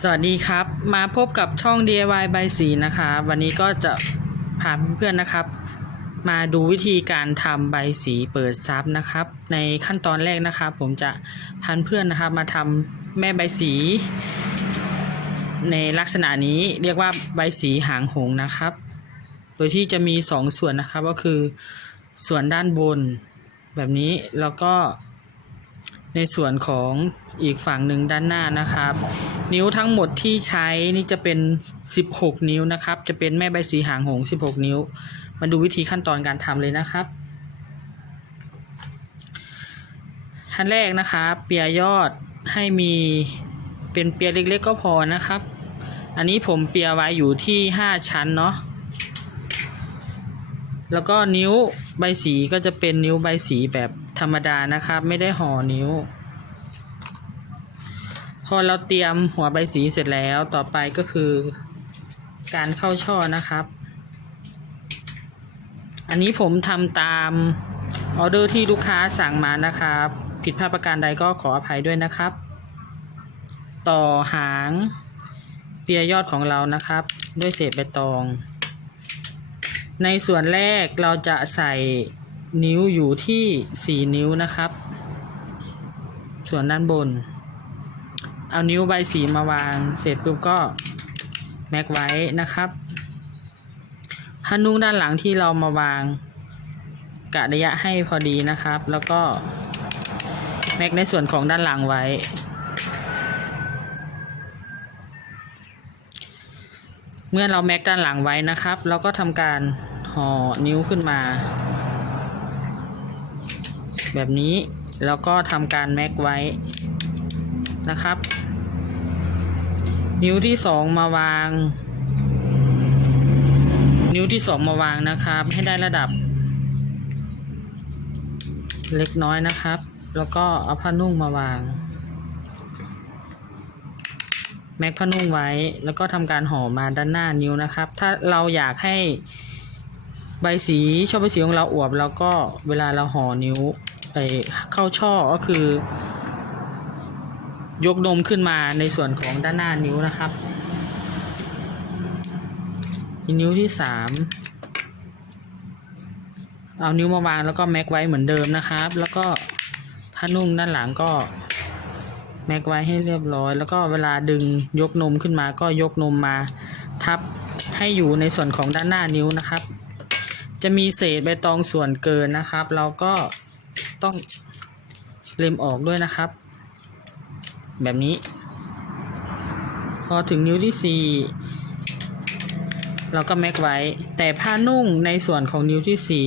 สวัสดีครับ มาพบกับช่อง DIY ใบสีนะคะ วันนี้ก็จะพาเพื่อนๆนะครับ มาดูวิธีการทำใบสีเปิดซับนะครับ ในขั้นตอนแรกนะครับผมจะพาเพื่อนนะครับมาทำแม่ใบสี ในลักษณะนี้เรียกว่าใบสีหางหงส์นะครับ โดยที่จะมีสองส่วนนะครับก็คือส่วนด้านบนแบบนี้แล้วก็ ในส่วนของอีกฝั่งหนึ่งด้านหน้านะครับ นิ้วทั้งหมดที่ใช้นี่จะเป็น 16 นิ้วนะครับ จะเป็นแม่ใบสีหางหงส์16 นิ้ว มาดูวิธีขั้นตอนการทำเลยนะครับขั้นแรกนะครับเปียยอดให้มีเป็นเปียเล็กๆ ก็พอนะครับ อันนี้ผมเปียไว้อยู่ที่ 5 ชั้นเนาะแล้วก็นิ้วใบสีก็จะเป็นนิ้วใบสีแบบ ธรรมดานะครับ ไม่ได้ห่อนิ้ว พอเราเตรียมหัวใบสีเสร็จแล้วต่อไปก็คือ การเข้าช่อนะครับ อันนี้ผมทำตามออเดอร์ที่ลูกค้าสั่งมานะครับ ผิดพลาดประการใดก็ขออภัยด้วยนะครับ ต่อหางเปียยอดของเรานะครับ ด้วยเศษใบตอง ในส่วนแรกเราจะใส่ นิ้วอยู่ที่ 4 นิ้วนะครับ ส่วนด้านบน เอานิ้วใบสีมาวาง เสร็จปุ๊บก็แม็กไว้นะครับฮันนุ่งด้านหลังที่เรามาวางกะระยะให้พอดีนะครับ แล้วก็แม็กในส่วนของด้านหลังไว้ เมื่อเราแม็กด้านหลังไว้นะครับ เราก็ทำการห่อนิ้วขึ้นมา แบบนี้แล้วก็ทำการแม็กไว้นะครับ นิ้วที่สองมาวาง นิ้วที่สองมาวางนะครับ ให้ได้ระดับ เล็กน้อยนะครับ แล้วก็เอาผ้านุ่งมาวาง แม็กผ้านุ่งไว้ แล้วก็ทำการห่อมาด้านหน้านิ้วนะครับ ถ้าเราอยากให้ใบสีช่อใบสีของเราอวบ แล้วก็เวลาเราห่อนิ้ว ไปเข้าช่อก็คือ ยกนมขึ้นมาในส่วนของด้านหน้านิ้วนะครับนิ้วที่สามเอานิ้วมาวางแล้วก็แม็กไว้เหมือนเดิมนะครับ แล้วก็ผ้านุ่งด้านหลังก็แม็กไว้ให้เรียบร้อย แล้วก็เวลาดึงยกนมขึ้นมาก็ยกนมมา ทับให้อยู่ในส่วนของด้านหน้านิ้วนะครับ จะมีเศษใบตองส่วนเกินนะครับ เราก็ ต้องเล็มออกด้วยนะครับ แบบนี้ พอถึงนิ้วที่สี่เราก็แม็กไว้ แต่ผ้านุ่งในส่วนของนิ้วที่สี่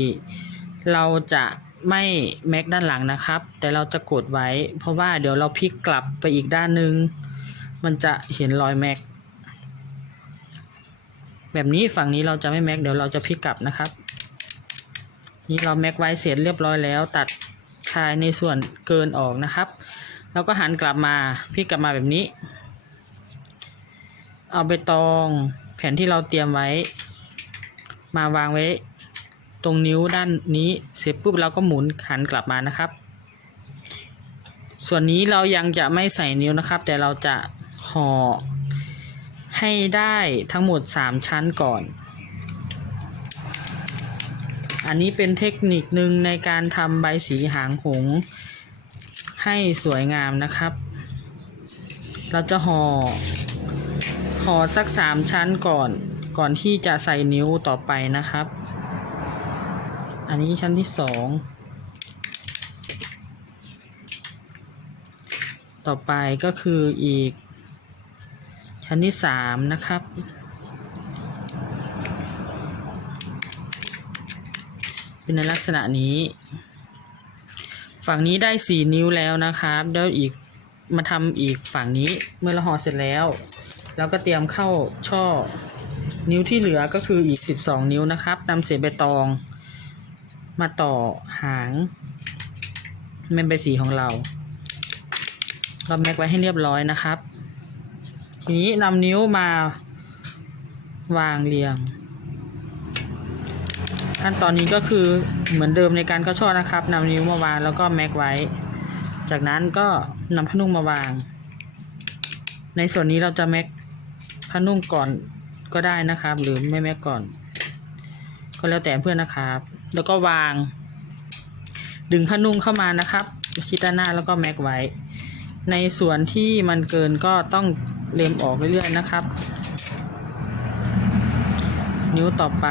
เราจะไม่แม็กด้านหลังนะครับ แต่เราจะกดไว้ เพราะว่าเดี๋ยวเราพลิกกลับไปอีกด้านหนึ่งมันจะเห็นรอยแม็กแบบนี้ฝั่งนี้เราจะไม่แม็กเดี๋ยวเราจะพลิกกลับนะครับ นี่เราแม็กไว้เสร็จเรียบร้อยแล้ว ตัดายในส่วนเกินออกนะครับ แล้วก็หันกลับมาพลิกกลับมาแบบนี้ เอาใบตองแผ่นที่เราเตรียมไว้ มาวางไว้ ตรงนิ้วด้านนี้เสร็จปุ๊บเราก็หมุนหันกลับมานะครับ ส่วนนี้เรายังจะไม่ใส่นิ้วนะครับ แต่เราจะห่อให้ได้ทั้งหมด 3 ชั้นก่อน อันนี้เป็นเทคนิคหนึ่งในการทำใบสีหางหง ให้สวยงามนะครับ เราจะห่อห่อสักสามชั้นก่อนก่อนที่จะใส่นิ้วต่อไปนะครับ อันนี้ชั้นที่สองต่อไปก็คืออีกชั้นที่สามนะครับ เป็นในลักษณะนี้ ฝั่งนี้ได้สี่นิ้วแล้วนะครับเดี๋ยวอีกมาทำอีกฝั่งนี้เมื่อเราห่อเสร็จแล้วแล้วก็เตรียมเข้าช่อ นิ้วที่เหลือก็คืออีกสิบองนิ้วนะครับนำเศษใบตอง มาต่อหางเมนใบสีของเราเราแม็กไว้ให้เรียบร้อยนะครับ ทีนี้นำนิ้วมาวางเรียง ขั้นตอนนี้ก็คือเหมือนเดิมในการเข้าช่อนะครับนำนิ้วมาวางแล้วก็แม็กไว้ จากนั้นก็นำผ้านุ่งมาวาง ในส่วนนี้เราจะแม็กผ้านุ่งก่อนก็ได้นะครับ หรือไม่แม็กก่อน ก็แล้วแต่เพื่อนนะครับ แล้วก็วาง ดึงผ้านุ่งเข้ามานะครับชิดด้านหน้าแล้วก็แม็กไว้ ในส่วนที่มันเกินก็ต้องเล็มออกเรื่อยๆนะครับ นิ้วต่อไป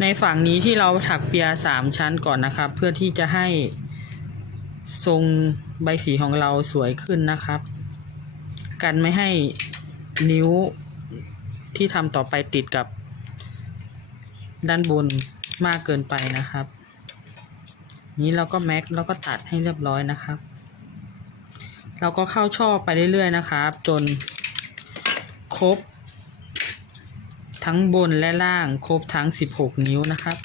ในฝั่งนี้ที่เราถักเปียสามชั้นก่อนนะครับ เพื่อที่จะให้ทรงใบสีของเราสวยขึ้นนะครับ กันไม่ให้นิ้วที่ทำต่อไปติดกับด้านบนมากเกินไปนะครับ นี้เราก็แม็กแล้วก็ตัดให้เรียบร้อยนะครับ เราก็เข้าช่อไปเรื่อยๆนะครับ จนครบ ทั้งบนและล่างครบทั้ง 16 นิ้วนะครับ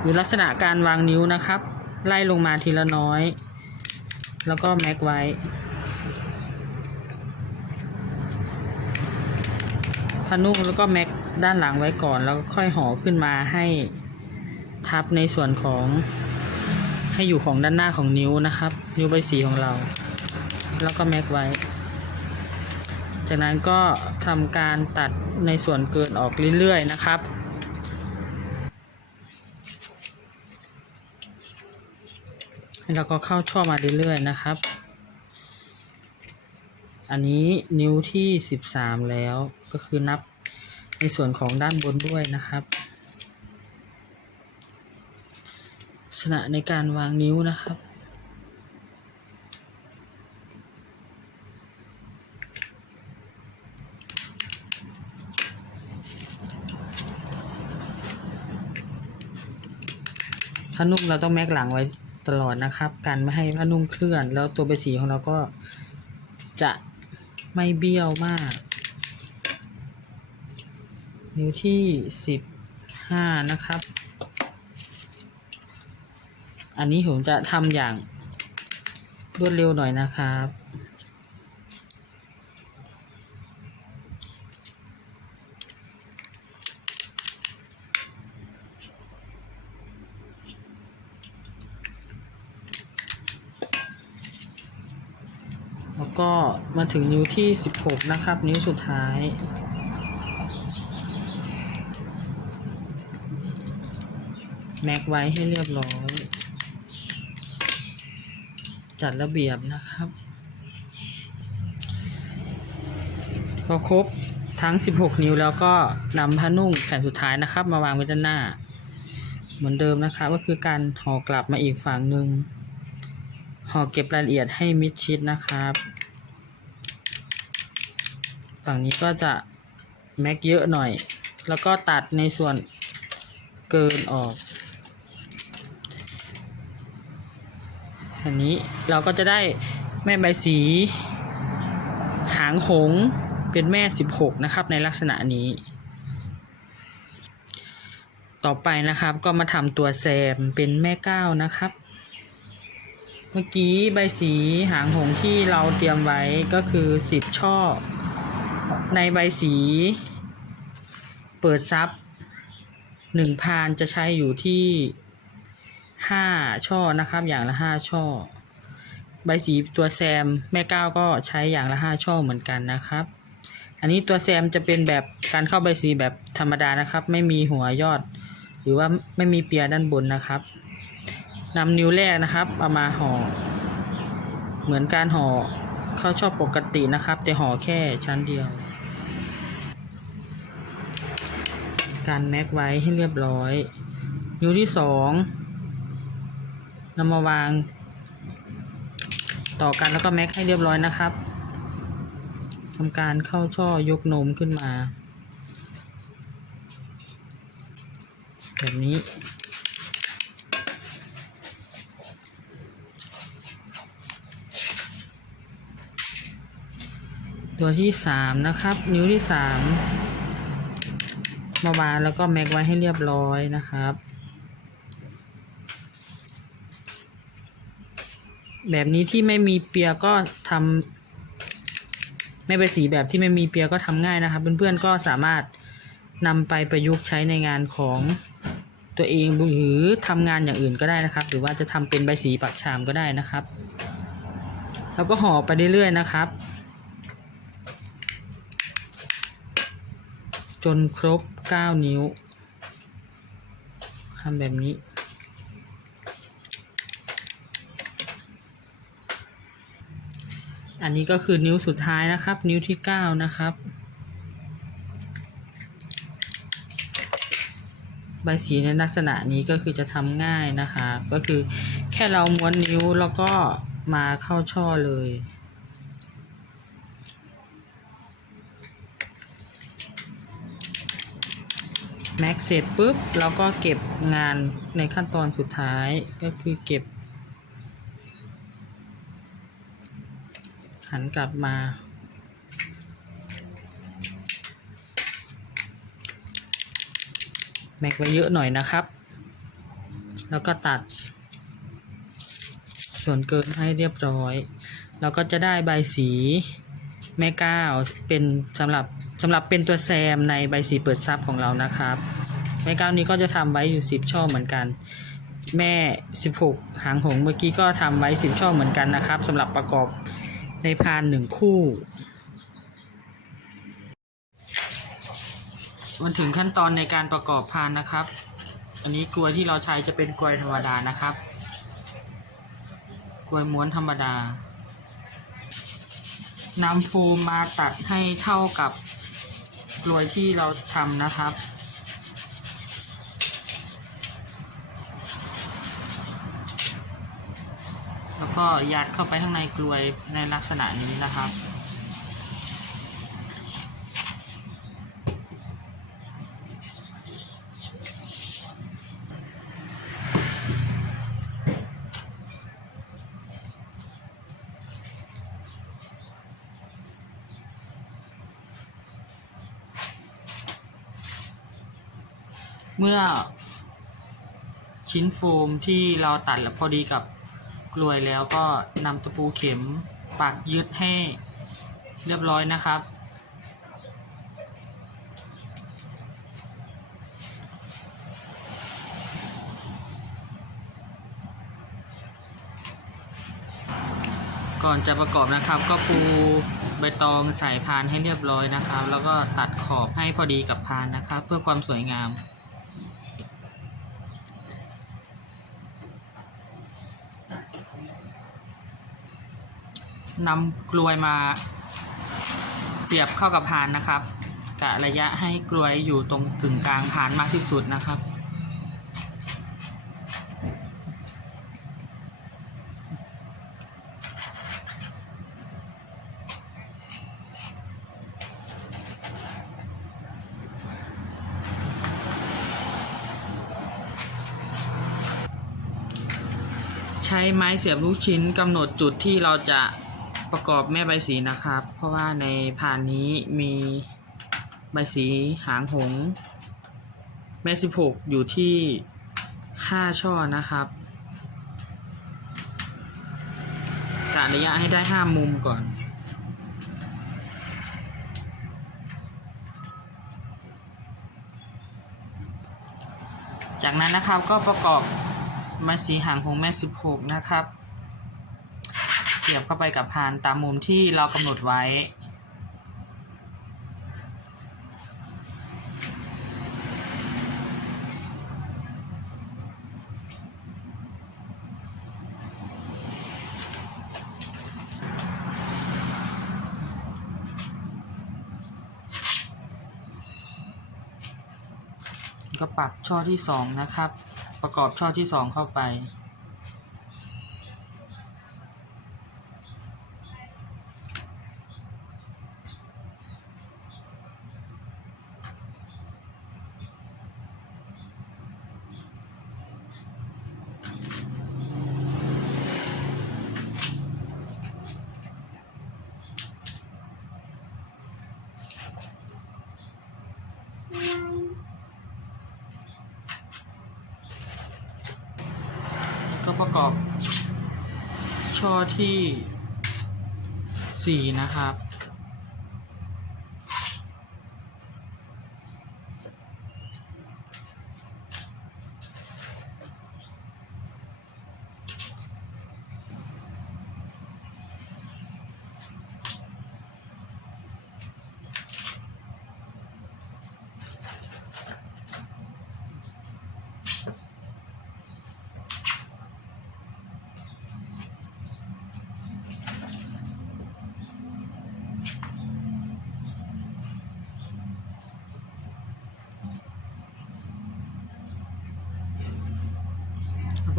หรือลักษณะการวางนิ้วนะครับ ไล่ลงมาทีละน้อย แล้วก็แม็กไว้พนุ่งแล้วก็แม็กด้านหลังไว้ก่อนแล้วค่อยห่อขึ้นมาให้ ทับในส่วนของให้อยู่ของด้านหน้าของนิ้วนะครับ นิ้วใบสีของเรา แล้วก็แม็กไว้ จากนั้นก็ทำการตัดในส่วนเกินออกเรื่อยๆนะครับแล้วก็เข้าช่อมาเรื่อยๆนะครับ อันนี้นิ้วที่สิบสามแล้วก็คือนับในส่วนของด้านบนด้วยนะครับลัก ษณะในการวางนิ้วนะครับ ผ้านุ่มเราต้องแม็กหลังไว้ตลอดนะครับกันไม่ให้ผ้านุ่มเคลื่อน แล้วตัวใบสีของเราก็จะไม่เบี้ยวมาก นิ้วที่สิบห้านะครับ อันนี้ผมจะทำอย่างรวดเร็วหน่อยนะครับแล้วก็มาถึงนิ้วที่ 16 นะครับ นิ้วสุดท้าย แม็กไว้ให้เรียบร้อย จัดระเบียบนะครับพอครบทั้ง 16 นิ้วแล้วก็นำผ้านุ่งแผ่นสุดท้ายนะครับ มาวางไว้ด้านหน้า เหมือนเดิมนะครับ ก็คือการห่อกลับมาอีกฝั่งหนึ่งห่อเก็บรายละเอียดให้มิดชิดนะครับ ฝั่งนี้ก็จะแม็กเยอะหน่อย แล้วก็ตัดในส่วนเกินออก อันนี้เราก็จะได้แม่ใบสี หางหงเป็นแม่ 16 นะครับ ในลักษณะนี้ ต่อไปนะครับก็มาทำตัวแซมเป็นแม่ก้านะครับ เมื่อกี้ใบสีหางหงที่เราเตรียมไว้ก็คือสิบช่อ ในใบสี เปิดซับหนึ่งพานจะใช้อยู่ที่ ห้าช่อนะครับ อย่างละห้าช่อ ใบสีตัวแซมแม่ก้าวก็ใช้อย่างละห้าช่อเหมือนกันนะครับ อันนี้ตัวแซมจะเป็นแบบการเข้าใบสีแบบธรรมดานะครับ ไม่มีหัวยอด หรือว่าไม่มีเปียด้านบนนะครับนำนิ้วแรกนะครับ เอามาห่อ เหมือนการห่อเข้าชอบปกตินะครับ แต่ห่อแค่ชั้นเดียว การแม็กไว้ให้เรียบร้อย นิ้วที่สอง นำมาวาง ต่อกันแล้วก็แม็กให้เรียบร้อยนะครับทำการเข้าช่อยกนมขึ้นมา แบบนี้ตัวที่สามนะครับ นิ้วที่สามมาวางแล้วก็แม็กไว้ให้เรียบร้อยนะครับ แบบนี้ที่ไม่มีเปียก็ทำไม่ใบสีแบบที่ไม่มีเปียก็ทำง่ายนะครับ เพื่อนๆก็สามารถนำไปประยุกต์ใช้ในงานของตัวเองหรือทำงานอย่างอื่นก็ได้นะครับ หรือว่าจะทำเป็นใบสีปักชามก็ได้นะครับ แล้วก็ห่อไปเรื่อยๆนะครับ จนครบ 9 นิ้วทำแบบนี้ อันนี้ก็คือนิ้วสุดท้ายนะครับ นิ้วที่9นะครับ ใบสีในลักษณะนี้ก็คือจะทำง่ายนะคะ ก็คือแค่เราม้วนนิ้วแล้วก็มาเข้าช่อเลยแม็กเสร็จปุ๊บเราก็เก็บงานในขั้นตอนสุดท้ายก็คือเก็บ หันกลับมา แม็กไว้เยอะหน่อยนะครับ แล้วก็ตัด ส่วนเกินให้เรียบร้อย เราก็จะได้ใบสีแม่ก้าวเป็นสำหรับสำหรับเป็นตัวแซมในใบสีเปิดซับของเรานะครับ แม่ก้าวนี้ก็จะทำไว้อยู่ 10 ช่อเหมือนกัน แม่ 16 หางหงเมื่อกี้ก็ทำไว้ 10 ช่อเหมือนกันนะครับสำหรับประกอบ ในพานหนึ่งคู่ มันถึงขั้นตอนในการประกอบพานนะครับ อันนี้กลวยที่เราใช้จะเป็นกลวยธรรมดานะครับ กลวยม้วนธรรมดานำโฟมมาตัดให้เท่ากับกลวยที่เราทำนะครับ แล้วก็ยัดเข้าไปข้างในกลวยในลักษณะนี้นะครับเมื่อชิ้นโฟมที่เราตัดแล้วพอดีกับ กลวยแล้วก็นำตะปูเข็มปักยึดให้เรียบร้อยนะครับ ก่อนจะประกอบนะครับก็ปูใบตองใส่พานให้เรียบร้อยนะครับ แล้วก็ตัดขอบให้พอดีกับพานนะครับ เพื่อความสวยงาม นำกลวยมาเสียบเข้ากับพานนะครับกะระยะให้กลวยอยู่ตรงกึ่งกลางพานมากที่สุดนะครับ ใช้ไม้เสียบลูกชิ้นกำหนดจุดที่เราจะ ประกอบแม่ใบสีนะครับ เพราะว่าในผ่านนี้มีใบสีหางหง แม่สิบหกอยู่ที่ห้าช่อนะครับกะระยะให้ได้ห้ามุมก่อนจากนั้นนะครับก็ประกอบไม้สีหางของแม่สิบหกนะครับ สียบเข้าไปกับพานตามมุมที่เรากำหนดไว้ ก็ปักช่อที่สองนะครับ ประกอบช่อที่สองเข้าไป ประกอบช่อที่สี่นะครับ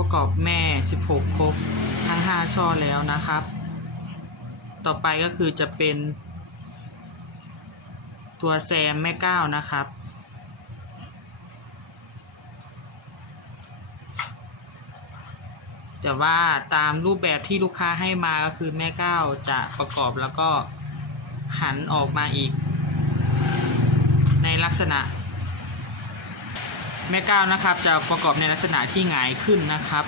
ประกอบแม่ 16ครบทั้ง 5 ช่อแล้วนะครับ ต่อไปก็คือจะเป็น ตัวแซมแม่ก้าวนะครับ แต่ว่าตามรูปแบบที่ลูกค้าให้มาก็คือแม่ก้าวจะประกอบแล้วก็หันออกมาอีก ในลักษณะ แม่ก้าวนะครับ จะประกอบในลักษณะที่หงายขึ้นนะครับ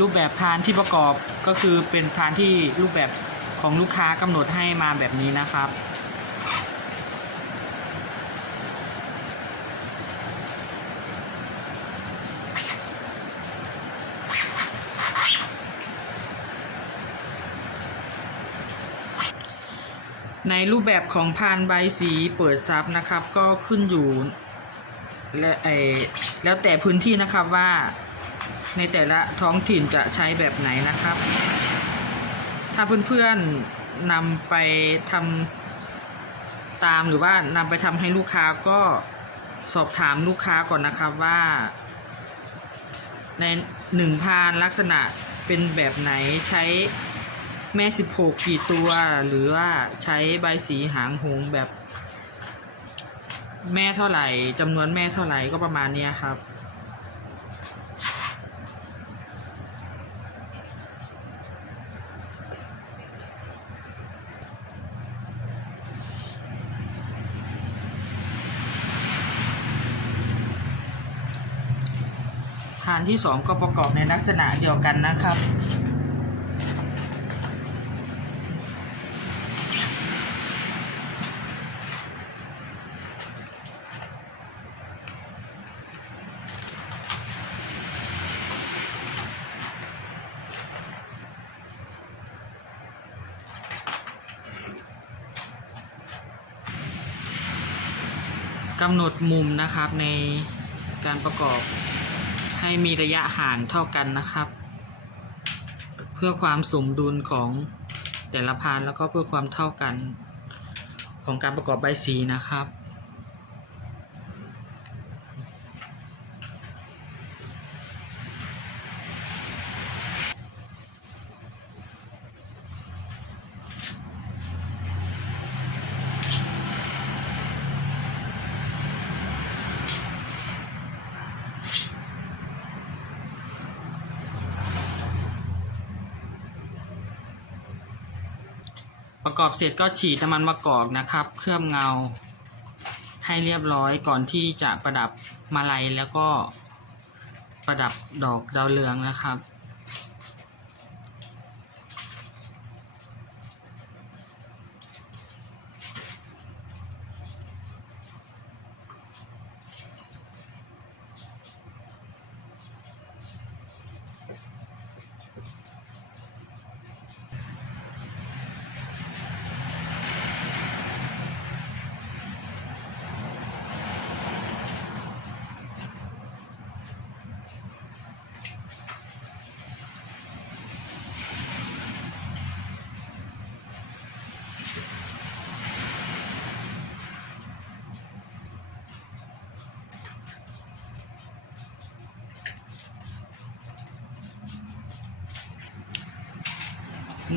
รูปแบบพานที่ประกอบก็คือเป็นพานที่รูปแบบของลูกค้ากำหนดให้มาแบบนี้นะครับ ในรูปแบบของพานใบสีเปิดซับนะครับ ก็ขึ้นอยู่และไอแล้วแต่พื้นที่นะครับว่าในแต่ละท้องถิ่นจะใช้แบบไหนนะครับ ถ้าเพื่อนๆนำไปทำตามหรือว่านำไปทำให้ลูกค้าก็สอบถามลูกค้าก่อนนะครับว่า ในหนึ่งพานลักษณะเป็นแบบไหนใช้ แม่ 16 กี่ตัว หรือว่าใช้ใบสีหางหงแบบ แม่เท่าไหร่จำนวนแม่เท่าไหร่ก็ประมาณนี้ครับ ฐานที่สองก็ประกอบในลักษณะเดียวกันนะครับ กำหนดมุมนะครับในการประกอบให้มีระยะห่างเท่ากันนะครับ เพื่อความสมดุลของแต่ละพานแล้วก็เพื่อความเท่ากันของการประกอบใบสีนะครับ ประกอบเสร็จก็ฉีดน้ำมันมะกอกนะครับ เคลือบเงา ให้เรียบร้อยก่อนที่จะประดับมาลัยแล้วก็ประดับดอกดาวเรืองนะครับ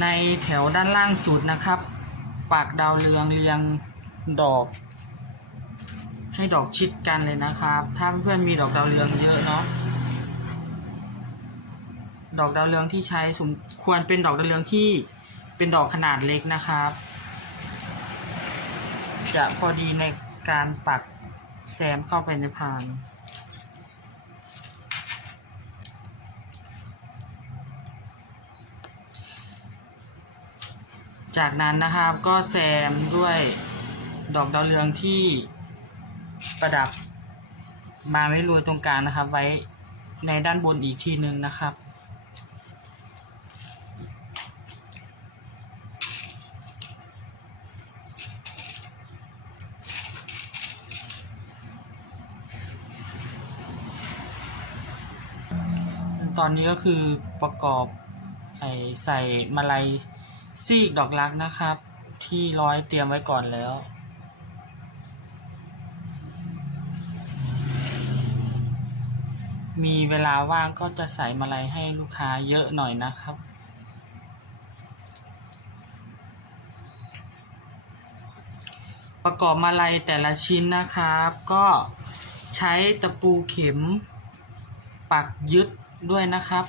ในแถวด้านล่างสุดนะครับ ปากดาวเรืองเรียงดอก ให้ดอกชิดกันเลยนะครับ ถ้าเพื่อนมีดอกดาวเรืองเยอะเนาะดอกดาวเรืองที่ใช้สมควรเป็นดอกดาวเรืองที่เป็นดอกขนาดเล็กนะครับ จะพอดีในการปักแซมเข้าไปในพาน จากนั้นนะครับก็แซมด้วยดอกดาวเรืองที่ประดับมาไม่รวยตรงกลางนะครับ ไว้ในด้านบนอีกทีหนึ่งนะครับ ตอนนี้ก็คือประกอบใส่มาลัย ซีกดอกรักนะครับ ที่ร้อยเตรียมไว้ก่อนแล้ว มีเวลาว่างก็จะใส่มาลัยให้ลูกค้าเยอะหน่อยนะครับประกอบมาลัยแต่ละชิ้นนะครับ ก็ใช้ตะปูเข็ม ปักยึดด้วยนะครับ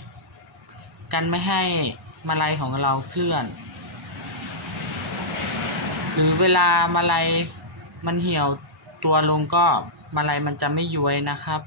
กันไม่ให้มาลัยของเราเคลื่อน รือเวลามาลัยมันเหี่ยวตัวลงก็มาลัยมันจะไม่ย้วยนะครับ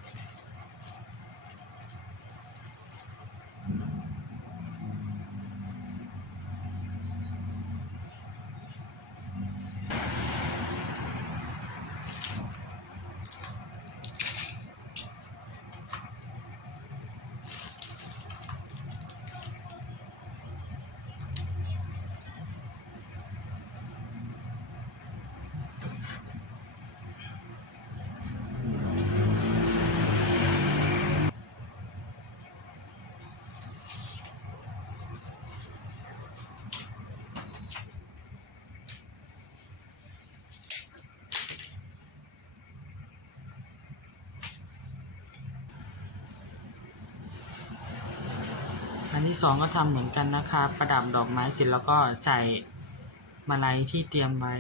ที่สองก็ทำเหมือนกันนะครับประดับดอกไม้เสร็จแล้วก็ใส่มาลัยที่เตรียมไว้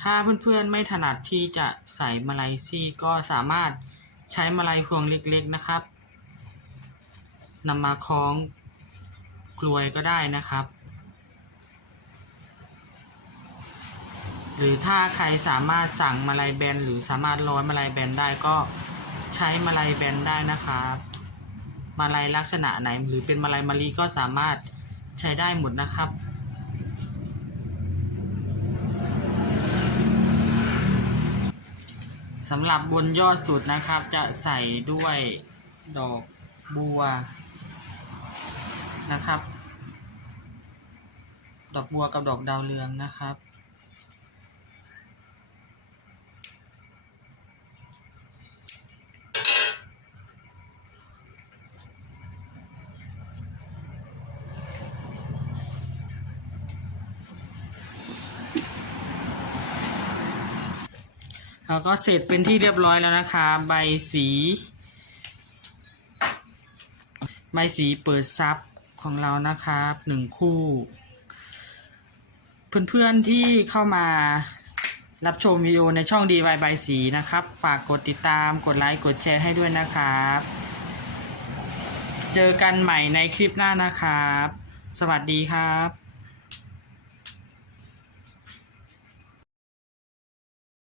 ถ้าเพื่อนๆไม่ถนัดที่จะใส่มาลัยซี่ก็สามารถใช้มาลัยพวงเล็กๆนะครับนำมาคล้องกลวยก็ได้นะครับ หรือถ้าใครสามารถสั่งมาลัยแบนหรือสามารถร้อยมาลัยแบนได้ก็ ใช้มาลัยแบนได้นะครับมาลัยลักษณะไหนหรือเป็นมาลัยมะลิก็สามารถใช้ได้หมดนะครับสำหรับบนยอดสุดนะครับจะใส่ด้วยดอกบัวนะครับ ดอกบัวกับดอกดาวเรืองนะครับ แล้วก็เสร็จเป็นที่เรียบร้อยแล้วนะคะ ใบสี ใบสีเปิดซับของเรานะครับหนึ่งคู่ เพื่อนๆที่เข้ามารับชมวิดีโอในช่อง DY ใบสีนะครับ ฝากกดติดตามกดไลค์กดแชร์ให้ด้วยนะครับ เจอกันใหม่ในคลิปหน้านะครับ สวัสดีครับ